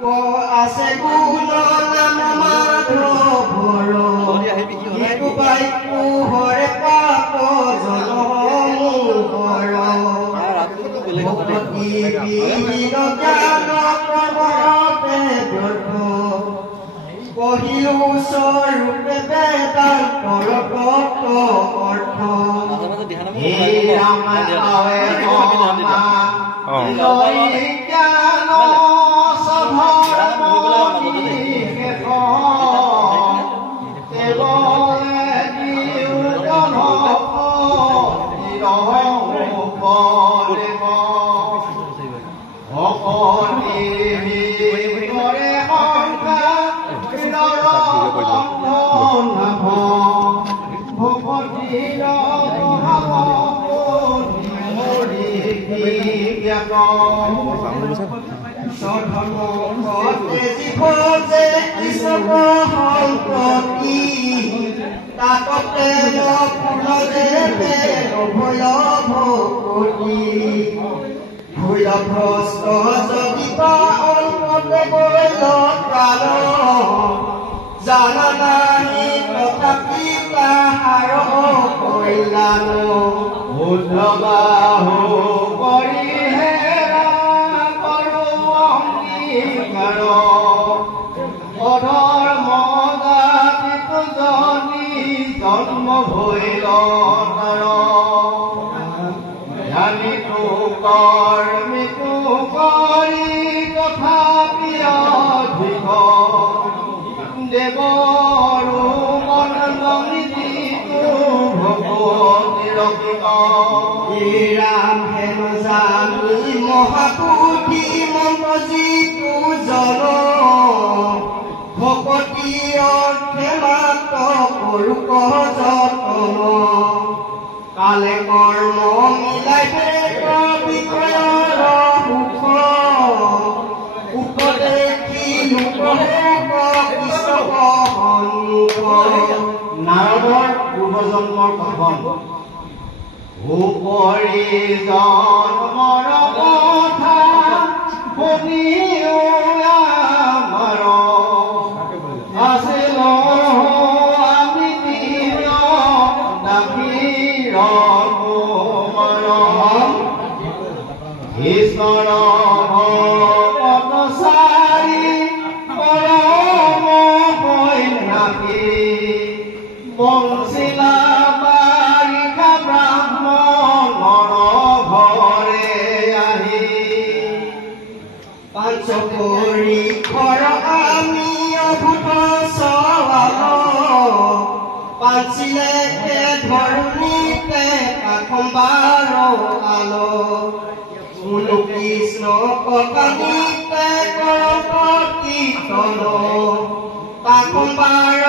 আছে গুণ নাম মাধৱৰ সেইটো পাই পোহৰে পাপ জনমোহৰ ভক্তি বিহীন জ্ঞান কৰ্মতে ব্যৰ্থ কহিলো স্বৰূপে বেদান্তৰ তত্ত্ব অৰ্থ এই ৰাম আৱে জ্ঞান জানানি তথাপি তাহাৰ কল্যাণ উদ্ধবাহু কৰিহে কৰো অংগীকাৰ অধৰ্ম জাতিক জনি জন্ম ভৈল জানিতো কৰ্মিতো কৰি তথাপি অধিক দেৱৰো মন নীতিটো ভগৱতী ৰাম হেন জানি মহাপুথি মন্ত্ৰ যিটো জন ভকতি অৰ্থে মাত্ৰ কৰো যতন কালে কৰ্ম মিলাই বিষয়ৰ সুখ উপদেশী নাৰদৰ পূৰ্বজন্মৰ কথন উপৰি জন্মৰ কথা শুনি আমাৰ আছিল আমি দাবীৰ ঈশ্বৰ পদচাৰী পৰম সৈন্যাসী বংশীলা বাৰিষা ব্ৰাহ্মণৰ ঘৰে আহি পাঞ্চ পৰিখৰ আমি অভূত সৱাল পাঞ্চিলে ধৰণীতে কাষম্বাৰ আল কৃষ্ণ কথানিতে কীৰ্তন কাষম্বাৰ